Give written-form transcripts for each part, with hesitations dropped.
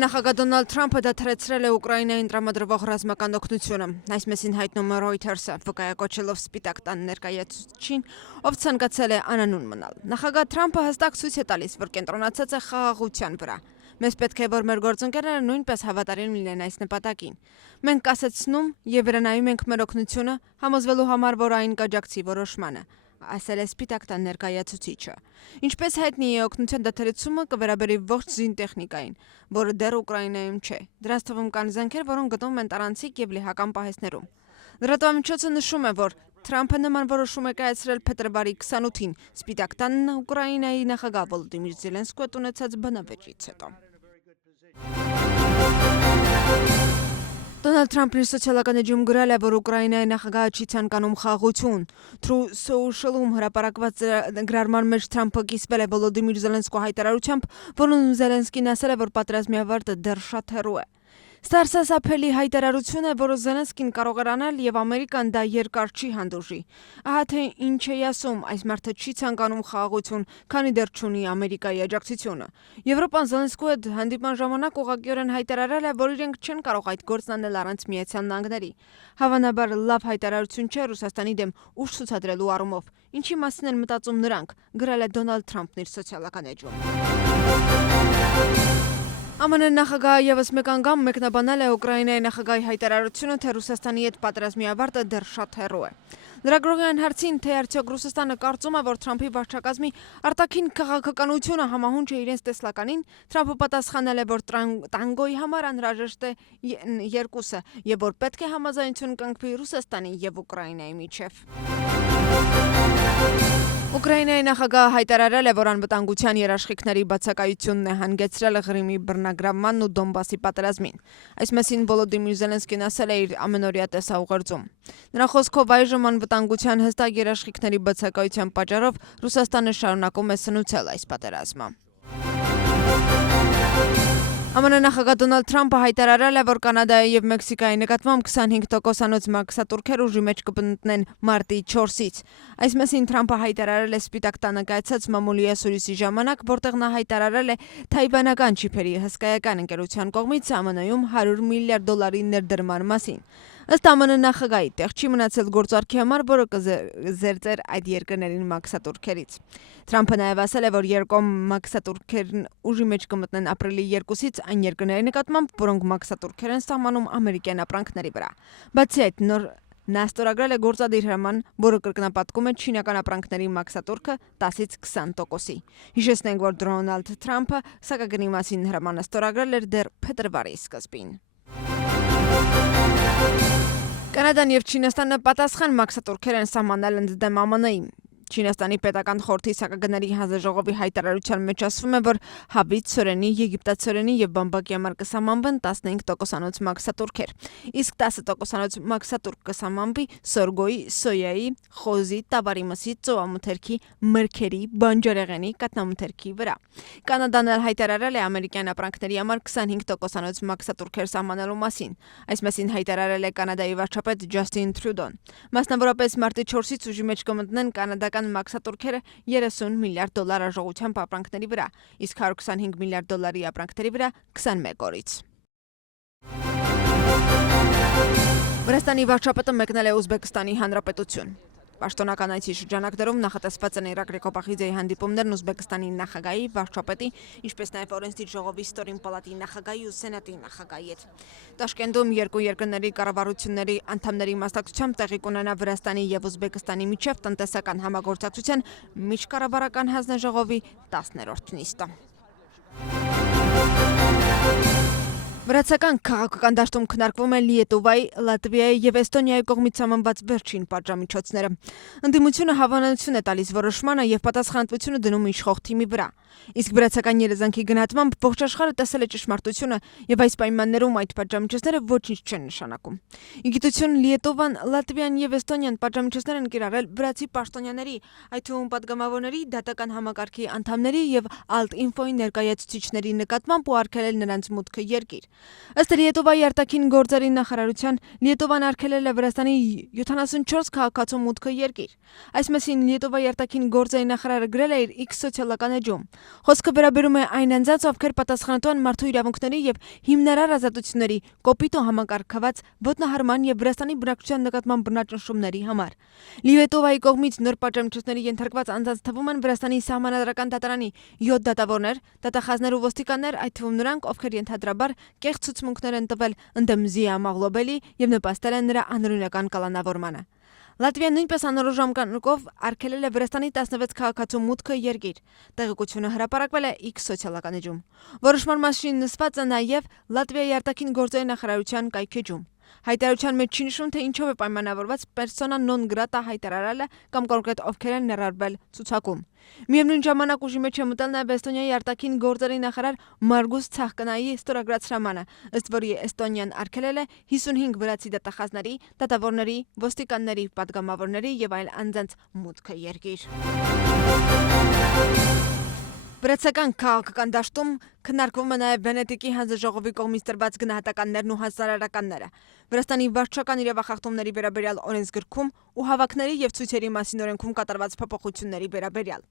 նախագահ Դոնալդ Թրամփը դադարեցրել է Ուկրաինային տրամադրվող ռազմական օգնությունը։ Այս մեսին հայտնում է Reuters-ը, վկայակոչելով Սպիտակ տան ներկայացուցիչին, ով ցանկացել է անանուն մնալ։ Նախագահ Թրամփը հստակ ցույց է տալիս, որ կենտրոնացած է խաղաղության վրա։ Մեզ պետք է, որ մեր գործընկերները նույնպես հավատարիմ լինեն այս նպատակին։ Մենք կասեցնում եւ վերանայում ենք մեր օգնությունը, համոզվելու համար, որ այն կաջակցի որոշմանը, ասել է Սպիտակ տան ներկայացուցիչը։ Ինչպես հայտնի է, օգնության դադարեցումը կվերաբերի ողջ զինտեխնիկային, որը դեռ Ուկրաինայում չէ։ Դրանց թվում կան զենքեր, որոնք գտնվում են տարանցիկ եւ լիհական պահեստներում։ Լրատվամիջոցը նշում է, որ Թրամփը նման որոշում է կայացրել փետրվարի 28-ին Սպիտակ տանն Ուկրաինայի նախագահ Վոլոդիմիր Զելենսկու հետ ունեցած բանավեճից հետո։ Դոնալդ Թրամփն իր սոցիալական էջում գրել է, որ Ուկրաինայի նախագահը չի ցանկանում խաղաղություն։ True Social-ում հրապարակված գրառման մեջ Թրամփը կիսվել է Վոլոդիմիր Զելենսկու հայտարարությամբ, որում Զելենսկին ասել է, որ պատերազմի ավարտը դեռ շատ հեռու է։ Սարսափելի հայտարարություն է, որը Զելենսկին կարող էր անել, եւ Ամերիկան դա երկար չի հանդուրժի։ Ահա թե ինչ է ասում, այս մարդը չի ցանկանում խաղաղություն, քանի դեռ չունի Ամերիկայի աջակցությունը։ Եվրոպան Զելենսկու հետ հանդիպման ժամանակ ուղղակիորեն հայտարարել է, որ իրենք չեն կարող այդ գործն անել առանց Միացյալ Նահանգների։ Հավանաբար լավ հայտարարություն չէ Ռուսաստանի դեմ ուժ ցուցադրելու առումով, ինչի մասին են մտածում նրանք, գրել է Դոնալդ Թրամփն իր սոցիալական էջում։ ԱՄՆ նախագահը եւս մեկ անգամ մեկնաբանել է Ուկրաինայի նախագահի հայտարարությունը, թե Ռուսաստանի հետ պատերազմի ավարտը դեռ շատ հեռու է։ Լրագրողյան հարցին, թե արդյոք Ռուսաստանը կարծում է, որ Թրամփի վարչակազմի արտաքին քաղաքականությունը համահունչ է իրենց տեսլականին, Թրամփը պատասխանել է, որ տանգոյի համար անհրաժեշտ է երկուսը, եւ որ պետք է համաձայնություն կնքվի Ռուսաստանի եւ Ուկրաինայի միջեւ։ Ուկրաինայի նախագահը հայտարարել է, որ անվտանգության երաշխիքների բացակայությունն է հանգեցրել Ղրիմի բռնագրավմանն ու Դոնբասի պատերազմին։ Այս մասին Վոլոդիմիր Զելենսկին ասել է իր ամենօրյա տեսաուղերձում։ Նրա խոսքով այժմ անվտանգության հստակ երաշխիքների բացակայության պատճառով Ռուսաստանը շարունակում է սնուցել այս պատերազմը։ ԱՄՆ նախագահ Դոնալդ Թրամփը հայտարարել է, որ Կանադայի եւ Մեքսիկայի նկատմամբ 25%-անոց մաքսատուրքեր ուժի մեջ կպնտնեն մարտի 4-ից։ Այս մասին Թրամփը հայտարարել է Սպիտակ տանը կայացած մամուլի ասուլիսի ժամանակ, որտեղ նա հայտարարել է թայվանական չիփերի հսկայական ընկերության կողմից ԱՄՆ-ում $100 միլիարդ ներդրման մասին։ Ըստ ԱՄՆ նախագահի, տեղ չի մնացել գործարքի համար, որը կզերծեր այդ երկրներին մաքսատուրքերից։ Թրամփը նաև ասել է, որ երկկողմ մաքսատուրքերն ուժի մեջ կմտնեն ապրիլի 2-ից այն երկրների նկատմամբ, որոնք մաքսատուրքեր են սահմանում ամերիկյան ապրանքների վրա։ Բացի այդ, նա ստորագրել է գործադիր հրաման, որը կրկնապատկում է չինական ապրանքների մաքսատուրքը 10-ից 20%-ի։ Հիշեցնենք, որ Դոնալդ Թրամփը սակագնի մասին հրամանը ստորագրել էր դեռ փետրվարի սկզբին։ Կանադան եւ Չինաստանը պատասխան մաքսատուրքեր են սահմանել ընդդեմ ԱՄՆ-ի։ Չինաստանի պետական խորհրդի սակագների հանձնաժողովի հայտարարության մեջ ասվում է, որ հավիտ, սորենի, եգիպտացորենի եւ բամբակի համար կսահմանվեն 15%-անոց մաքսատուրքեր, իսկ 10%-անոց մաքսատուրք կսահմանվի սորգոյի, սոյայի, խոզի, տավարի մսի, ծովամթերքի, մրգերի, բանջարեղենի, կաթնամթերքի վրա։ Կանադան հայտարարել է ամերիկյան ապրանքների համար 25%-անոց մաքսատուրքեր սահմանելու մասին։ Այս մասին հայտարարել է Կանադայի վարչապետ Ջասթին Թրյուդոն։ Մասնավորապես մարտի 4-ից ուժի մեջ կմտնեն կանադական մաքսատուրքերը $30 միլիարդ արժողությամբ ապրանքների վրա, իսկ $125 միլիարդ ապրանքների վրա 21 օրից։ Վրաստանի վարչապետը մեկնել է Ուզբեկստանի Հանրապետություն։ Պաշտոնական այցի շրջանակներում նախատեսված են Իրաք Ռեկոպախիձեի հանդիպումներն Ուզբեկստանի նախագահի, վարչապետի, ինչպես նաև օրենսդիր ժողովի ստորին պալատի նախագահի ու սենատի նախագահի հետ։ Տաշկենտում երկու երկրների կառավարությունների անդամների մասնակցությամբ տեղի կունենա Վրաստանի եւ Ուզբեկստանի միջև տնտեսական համագործակցության միջկառավարական հանձնաժողովի 10-րդ նիստը։ Վրացական քաղաքական դաշտում քննարկվում է Լիտվայի, Լատվիայի եւ Էստոնիայի կողմից սահմանված վերջին պատժամիջոցները։ Ընդդիմությունը հավանություն է տալիս որոշմանը եւ պատասխանատվությունը դնում իշխող թիմի վրա։ Իսկ վրացական երազանքի գնահատմամբ ողջ աշխարհը տեսել է ճշմարտությունը եւ այս պայմաններում այդ պատժամիջոցները ոչինչ չեն նշանակում։ Իգիտություն Լիտվան, Լատվիան եւ Էստոնիան պատժամիջոցներ են կիրառել վրացի պաշտոնյաների, այդ թվում պատգամավորների, դատական համակարգի անդամների եւ Alt-Info-ի ներկայացուցիչների նկատմամբ ու արգելել նրանց մուտքը երկիր։ Ըստ Լիտվայի արտաքին գործերի նախարարության, Լիտվան արգելել է Վրաստանի 74 քաղաքացու մուտքը երկիր։ Այս մասին Լիտվայի արտաքին գործերի նախարարը գրել է իր X սոցիալական էջում։ Խոսքը վերաբերում է այն անձանց, ովքեր պատասխանատու են մարդու իրավունքների եւ հիմնարար ազատությունների կոպիտ ու համակարգված ոտնահարման եւ Վրաստանի բնակչության նկատմամբ բռնաճնշումների համար։ Լիվետովայի կողմից նոր պատժամիջոցների ենթարկված անձանց թվում են Վրաստանի սահմանադրական դատարանի 7 դատավորներ, դատախազներ ու ոստիկաններ, այդ թվում նրանք, ովքեր ենթադրաբար կեղծ ցուցմունքներ են տվել ընդդեմ Զիա Մաղլոբելի եւ նպաստել են նրա անօրինական կալանավորմանը։ Լատվիան նույնպես անորոշ ժամանակով արգելել է Վրաստանի 16 քաղաքացու մուտքը երկիր։ Տեղեկությունը հրապարակվել է X սոցիալական էջում։ Որոշման մասին նշված է նաև Լատվիայի արտաքին գործերի նախարարության կայքէջում։ Հայտարարության մեջ չի նշվում, թե ինչով է պայմանավորված persona non grata հայտարարելը կամ կոնկրետ ովքեր են ներառվել ցուցակում։ Միևնույն ժամանակ ուժի մեջ է մտել նաև Էստոնիայի արտաքին գործերի նախարար Մարգուս Ցախկանայի ստորագրած հրամանը, ըստ որի Էստոնիան արգելել է 55 վրացի դատախազների, դատավորների, ոստիկանների, պատգամավորների եւ այլ անձանց մուտքը երկիր։ Վրացական քաղաքական դաշտում քննարկվում է նաև Վենետիկի հանձնաժողովի կողմից տրված գնահատականներն ու հանձնարարականները, Վրաստանի վարչական իրավախախտումների վերաբերյալ օրենսգրքում ու հավաքների եւ ցույցերի մասին օրենքում կատարված փոփոխությունների վերաբերյալ։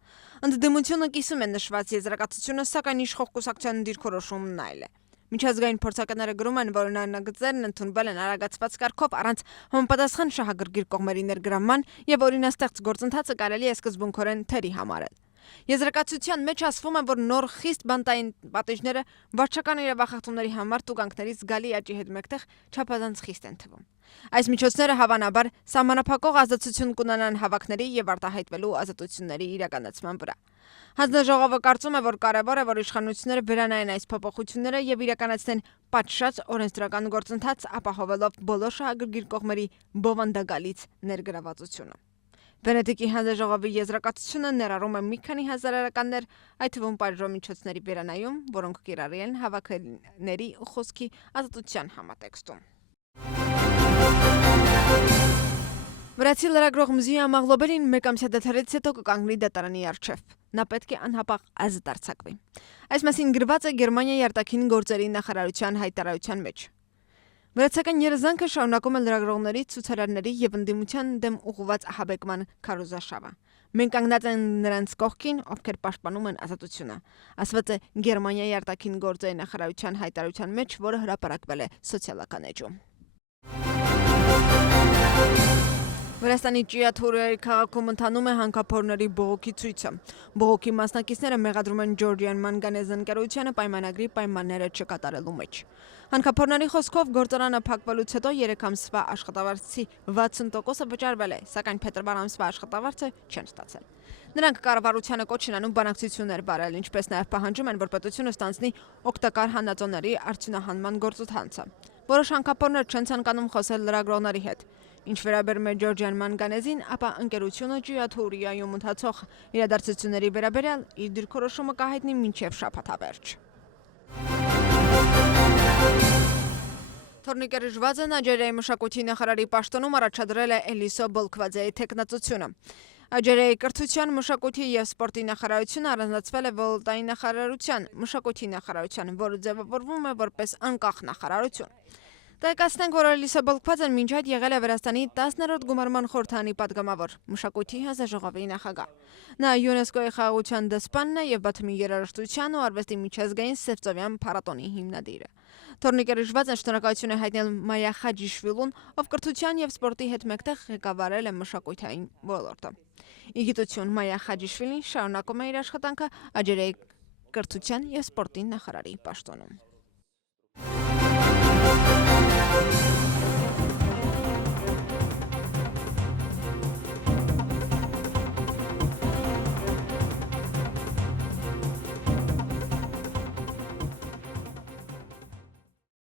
Ընդդիմությունը կիսում է նշված եզրակացությունը, սակայն իշխող կուսակցության դիրքորոշումն այլ է։ Միջազգային փորձականները գրում են, որ նայնագծերն ընդունվել են արագացված կարգով առանց համապատասխան շահագրգիռ կողմերի ներգրավման եւ օրինաստեղծ գործընթացը կարելի է սկզբունքորեն թերի համարել։ Եզրակացության մեջ ասվում է, որ նոր խիստ բանտային պատիժները վարչական իրավախախտումների համար տուգանքների զգալի աճի հետ մեկտեղ չափազանց խիստ են թվում։ Այս միջոցները հավանաբար սահմանափակող ազդեցություն կունենան հավաքների եւ արտահայտվելու ազատությունների իրականացման վրա։ Հանձնաժողովը կարծում է, որ կարևոր է, որ իշխանությունները վերանայեն այս փոփոխությունները եւ իրականացնեն պատշաճ օրենսդրական գործընթաց, ապահովելով բոլոր շահագրգիռ կողմերի բովանդակալից ներգրավվածությունը։ Վենետիկի հանձնաժողովի եզրակացությունը ներառում է մի քանի հանձնարարականներ, այդ թվում պատժամիջոցների վերանայում, որոնք կիրառել են հավաքների ու խոսքի ազատության համատեքստում։ Վրացի լրագրող Զիա Մաղլոբելին մեկամսյա դադարից հետո կկանգնի դատարանի առջև։ Նա պետք է անհապաղ ազատ արձակվի։ Այս մասին գրված է Գերմանիայի արտաքին գործերի նախարարության հայտարարության մեջ։ Վրացական երազանքը շարունակում է լրագրողների, ցուցարարների եւ ընդդիմության դեմ ուղղված ահաբեկման քարոզարշավը։ Մենք կանգնած ենք նրանց կողքին, ովքեր պաշտպանում են ազատությունը, ասված է Գերմանիայի արտաքին գործերի նախարարության հայտարարության մեջ, որը հրապարակվել է սոցիալական էջում։ Վրաստանի Ճիաթուրիայի քաղաքում ընթանում է հանքափորների բողոքի ցույցը։ Բողոքի մասնակիցները մեղադրում են Ջորջիան մանգանեզ ընկերությանը պայմանագրի պայմանները չկատարելու մեջ։ Հանքափորների խոսքով գործարանը փակվելուց հետո 3 ամսվա աշխատավարձի 60%-ը վճարվել է, սակայն փետրվար ամսվա աշխատավարձը չեն ստացել։ Նրանք կառավարությանը կոչ են անում բանակցություններ վարել, ինչպես նաև պահանջում են, որ պետությունը ստանձնի օգտակար հանածոների արդյունահանման գործընթացը։ Որոշ հանքափորներ չեն ցանկանում խոսել լրագրողների հետ։ Ինչ վերաբերում է Ջորջիան մանգանեզին, ապա ընկերությունը Ճիաթուրիայում ընթացող իրադարձությունների վերաբերյալ իր դիրքորոշումը կհայտնի մինչև շաբաթավերջ։ Թորնիկե Ռժվաձը Նիջերիայի մշակույթի նախարարի պաշտոնում առաջադրել է Էլիսո Բոլքվաձեի թեկնածությունը։ Աջերեի կրթության, մշակույթի եւ սպորտի նախարարությունը առանձնացվել է Վոլոտայի նախարարության, մշակույթի նախարարության, որը ձևավորվում է որպես անկախ նախարարություն։ Տեղեկացնենք, որ Էլիսո Բոլքվաձեն մինչ այդ եղել է Վրաստանի 10-րդ գումարման խորհրդանի падգամավոր, մշակույթի հանձնաժողովի նախագահ։ Նա ՅՈՒՆԵՍԿՕ-ի խաղաղության դեսպանն է եւ Բաթումի երաժշտության ու արվեստի միջազգային Սևծովյան փառատոնի հիմնադիրը։ Թորնիկե Ռժվաձեն շնորհակալություն է հայտնել Մայա Խաջիշվիլուն, ով կրթության եւ սպորտի հետ մեկտեղ ղեկավարել է մշակութային ոլորտը։ Իգիտություն Մայա Խաջիշվիլին շարունակում է իր աշխատանքը Աջերեի կրթության եւ սպորտի նախարարի պաշտոնում։